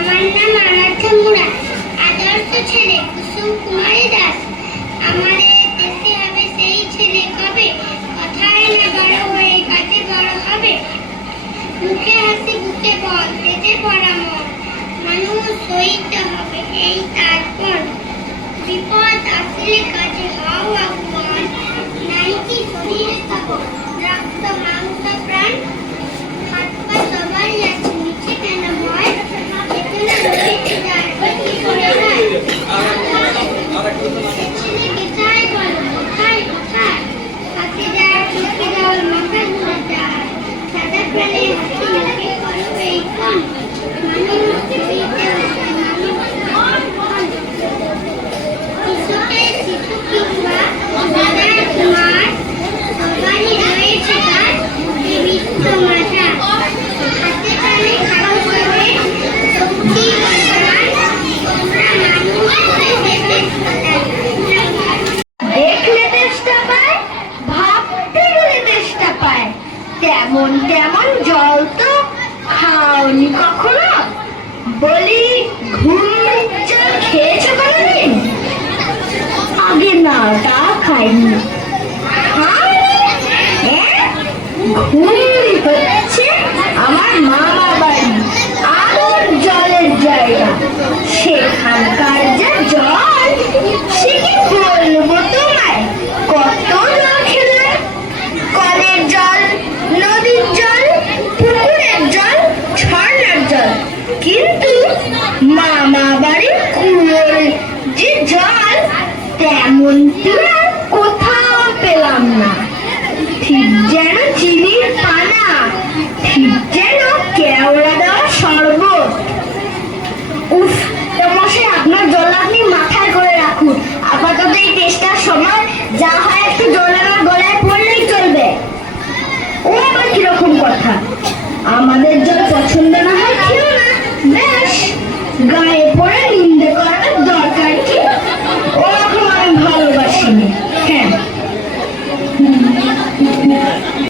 আমার নাম আরাধ্যা মুরা আদর্শ ছেলে কুসুম কুমারী দাস। আমাদের দেশে হবে সেই ছেলে কবে? কথায় না বড় হয়ে কাজে বড় হবে? মুখে হাসি, বুকে বল, তেজে পড়া মন। মানুষ হইতে হবে এই তারপর। বিপদ আসলে মন কেমন জল তো খাওনি কখনো? বলি, ঘুম জল খেয়েছো কোনোদিন? আগে না তা খাইনি হ্যাঁ? হ্যাঁ? ঘুম হচ্ছে আমার মা বাবার যে জল তেমনটি কোথাও পেলাম না। ঠিক যেন চিনির পানা, ঠিক যেন কেওড়া দেওয়া শরবত। উফ মশাই, আপনার জল আপনি মাথায় করে রাখুন। আপাতত এই টেস্টার সময় যা হয় একটু জল আমার গলায় পড়লেই চলবে। ও আবার কীরকম কথা? আমাদের জল পছন্দ না হয় খেয়েও না। বেশ গায়ে পড়ে சொல்லுங்கள்